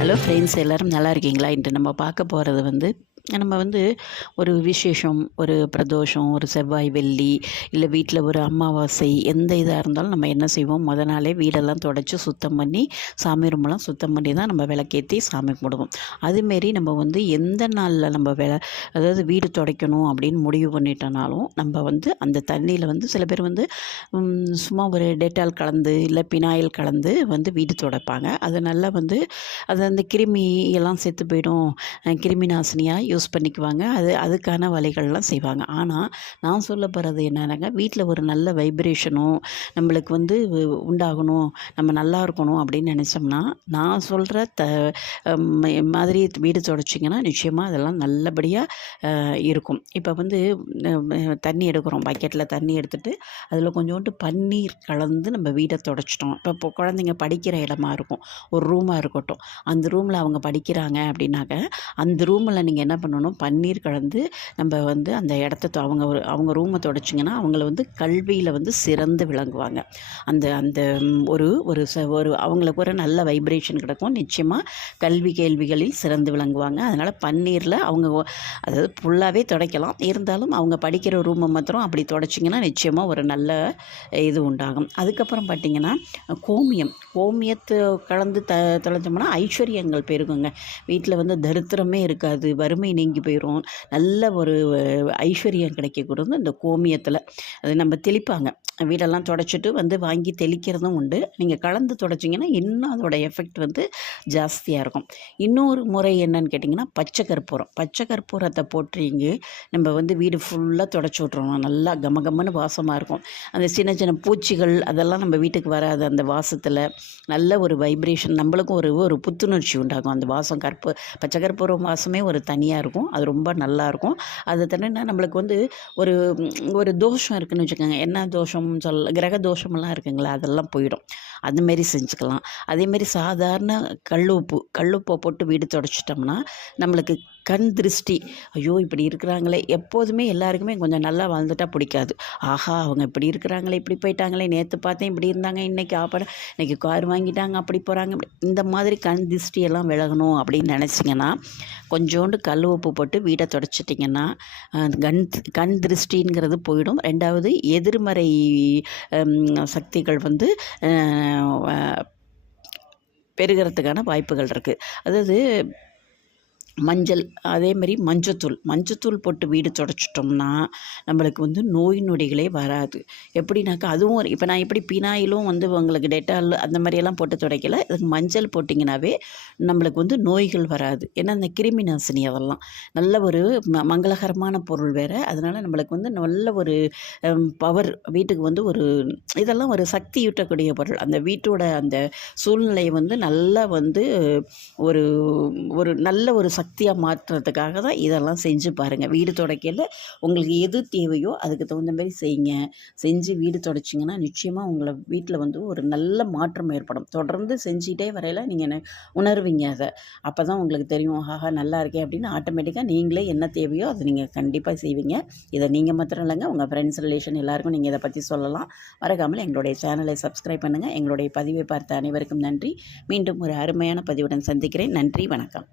Hello friends, எல்லோரும் நல்லா இருக்கீங்களா? இன்று நம்ம பார்க்க போகிறது நம்ம ஒரு விசேஷம், ஒரு பிரதோஷம், ஒரு செவ்வாய் வெள்ளி, இல்லை வீட்டில் ஒரு அமாவாசை, எந்த இதாக இருந்தாலும் நம்ம என்ன செய்வோம், முத நாளே வீடெல்லாம் துடைச்சி சுத்தம் பண்ணி, சாமி ரூமெல்லாம் சுத்தம் பண்ணி தான் நம்ம விளக்கேற்றி சாமி கும்பிடுவோம். அதுமாரி நம்ம எந்த நாளில் நம்ம அதாவது வீடு துடைக்கணும் அப்படின்னு முடிவு பண்ணிட்டோனாலும் நம்ம அந்த தண்ணியில் சில பேர் சும்மா ஒரு டெட்டால் கலந்து இல்லை பினாயில் கலந்து வீடு துடைப்பாங்க. அது நல்லா அது அந்த கிருமி எல்லாம் செத்து போயிடும், கிருமி நாசினியாக யூஸ் பண்ணிக்குவாங்க. அதுக்கான வழிகள்லாம் செய்வாங்க. ஆனால் நான் சொல்ல போகிறது என்னன்னாங்க, வீட்டில் ஒரு நல்ல வைப்ரேஷனும் நம்மளுக்கு உண்டாகணும், நம்ம நல்லா இருக்கணும் அப்படின்னு நினச்சோம்னா, நான் சொல்கிற மாதிரி வீடு துடைச்சிங்கன்னா நிச்சயமாக அதெல்லாம் நல்லபடியாக இருக்கும். இப்போ தண்ணி எடுக்கிறோம், பக்கெட்டில் தண்ணி எடுத்துகிட்டு அதில் கொஞ்சோண்டு பன்னீர் கலந்து நம்ம வீடை துடைச்சிட்டோம். இப்போ குழந்தைங்க படிக்கிற இடமா இருக்கும், ஒரு ரூமாக இருக்கட்டும், அந்த ரூமில் அவங்க படிக்கிறாங்க அப்படின்னாக்க அந்த ரூமில் நீங்கள் என்ன பண்ணணும், பன்னீர் கலந்து நம்ம அந்த இடத்த அவங்க ரூமை துடைச்சிங்கன்னா அவங்கள கல்வியில் சிறந்து விளங்குவாங்க. அந்த அந்த ஒரு ஒரு அவங்களுக்கு ஒரு நல்ல வைப்ரேஷன் கிடைக்கும். நிச்சயமாக கல்வி கேள்விகளில் சிறந்து விளங்குவாங்க. அதனால் பன்னீரில் அதாவது ஃபுல்லாகவே துடைக்கலாம், இருந்தாலும் அவங்க படிக்கிற ரூமை மாத்திரம் அப்படி துடைச்சிங்கன்னா நிச்சயமாக ஒரு நல்ல இது உண்டாகும். அதுக்கப்புறம் பார்த்திங்கன்னா கோமியத்தை கலந்து தொலைச்சோம்னா ஐஸ்வர்யங்கள் பெருகுங்க. வீட்டில் தரித்திரமே இருக்காது, வறுமை நீங்கி போயிடும், நல்ல ஒரு ஐஸ்வர்யம் கிடைக்கக்கூடாது இந்த கோமியத்தில். அது நம்ம தெளிப்பாங்க, வீடெல்லாம் துடைச்சிட்டு வாங்கி தெளிக்கிறதும் உண்டு. நீங்கள் கலந்து துடைச்சிங்கன்னா இன்னும் அதோட எஃபெக்ட் ஜாஸ்தியாக இருக்கும். இன்னொரு முறை என்னன்னு கேட்டிங்கன்னா, பச்சை கற்பூரத்தை போட்டுறீங்க நம்ம வீடு ஃபுல்லாக துடைச்சி விட்ருவோம். நல்லா கமகமன்னு வாசமாக இருக்கும். அந்த சின்ன சின்ன பூச்சிகள் அதெல்லாம் நம்ம வீட்டுக்கு வராது. அந்த வாசத்தில் நல்ல ஒரு வைப்ரேஷன், நம்மளுக்கும் ஒரு புத்துணர்ச்சி உண்டாகும். அந்த வாசம் பச்சை கற்பூரம் வாசமே ஒரு தனியாக இருக்கும், அது ரொம்ப நல்லாயிருக்கும். அது தனியாக நம்மளுக்கு ஒரு ஒரு தோஷம் இருக்குதுன்னு வச்சுக்கோங்க, என்ன தோஷம் கிரக தோஷமெல்லாம் இருக்குங்களா, அதெல்லாம் போயிடும். அதுமாரி செஞ்சுக்கலாம். அதேமாரி சாதாரண கல்லுப்பை போட்டு வீடு துடைச்சிட்டோம்னா நம்மளுக்கு கண் திருஷ்டி, ஐயோ இப்படி இருக்கிறாங்களே, எப்போதுமே எல்லாருக்குமே கொஞ்சம் நல்லா வாழ்ந்துட்டா பிடிக்காது. ஆஹா அவங்க இப்படி இருக்கிறாங்களே, இப்படி போயிட்டாங்களே, நேற்று பார்த்தேன் இப்படி இருந்தாங்க, இன்றைக்கி கார் வாங்கிட்டாங்க, அப்படி போகிறாங்க, இந்த மாதிரி கண் திருஷ்டியெல்லாம் விலகணும் அப்படின்னு நினச்சிங்கன்னா கொஞ்சோண்டு கல் உப்பு போட்டு வீடை துடைச்சிட்டிங்கன்னா கண் திருஷ்டிங்கிறது போயிடும். ரெண்டாவது எதிர்மறை சக்திகள் பெருகிறதுக்கான வாய்ப்புகள் இருக்குது. அதாவது மஞ்சள், அதேமாதிரி மஞ்சத்தூள் போட்டு வீடு துடைச்சிட்டோம்னா நம்மளுக்கு நோய் நொடிகளே வராது. எப்படின்னாக்கா அதுவும் இப்போ நான் எப்படி பினாயிலும் உங்களுக்கு டெட்டால் அந்த மாதிரியெல்லாம் போட்டு துடைக்கல, இதுக்கு மஞ்சள் போட்டிங்கனாவே நம்மளுக்கு நோய்கள் வராது. ஏன்னா அந்த கிருமி நாசினி அதெல்லாம் நல்ல ஒரு மங்களகரமான பொருள் வேறு. அதனால் நம்மளுக்கு நல்ல ஒரு பவர் வீட்டுக்கு ஒரு இதெல்லாம் ஒரு சக்தி யூட்டக்கூடிய பொருள். அந்த வீட்டோட அந்த சூழ்நிலையை நல்லா ஒரு ஒரு நல்ல ஒரு சக்தியாக மாற்றுறதுக்காக தான் இதெல்லாம் செஞ்சு பாருங்கள். வீடு துடைக்கல உங்களுக்கு எது தேவையோ அதுக்கு தகுந்த மாதிரி செய்யுங்க. செஞ்சு வீடு துடைச்சிங்கன்னா நிச்சயமாக உங்களை வீட்டில் ஒரு நல்ல மாற்றம் ஏற்படும். தொடர்ந்து செஞ்சிட்டே வரையில் நீங்கள் உணர்வீங்க. அதை அப்போ தான் உங்களுக்கு தெரியும், ஆஹா நல்லா இருக்கே அப்படின்னு ஆட்டோமேட்டிக்காக நீங்களே என்ன தேவையோ அதை நீங்கள் கண்டிப்பாக செய்வீங்க. இதை நீங்கள் மாத்திரம் இல்லைங்க, உங்கள் ஃப்ரெண்ட்ஸ் ரிலேஷன் எல்லாருக்கும் நீங்கள் இதை பற்றி சொல்லலாம். மறக்காமல் எங்களுடைய சேனலை சப்ஸ்கிரைப் பண்ணுங்கள். எங்களுடைய பதிவை பார்த்த அனைவருக்கும் நன்றி. மீண்டும் ஒரு அருமையான பதிவுடன் சந்திக்கிறேன். நன்றி, வணக்கம்.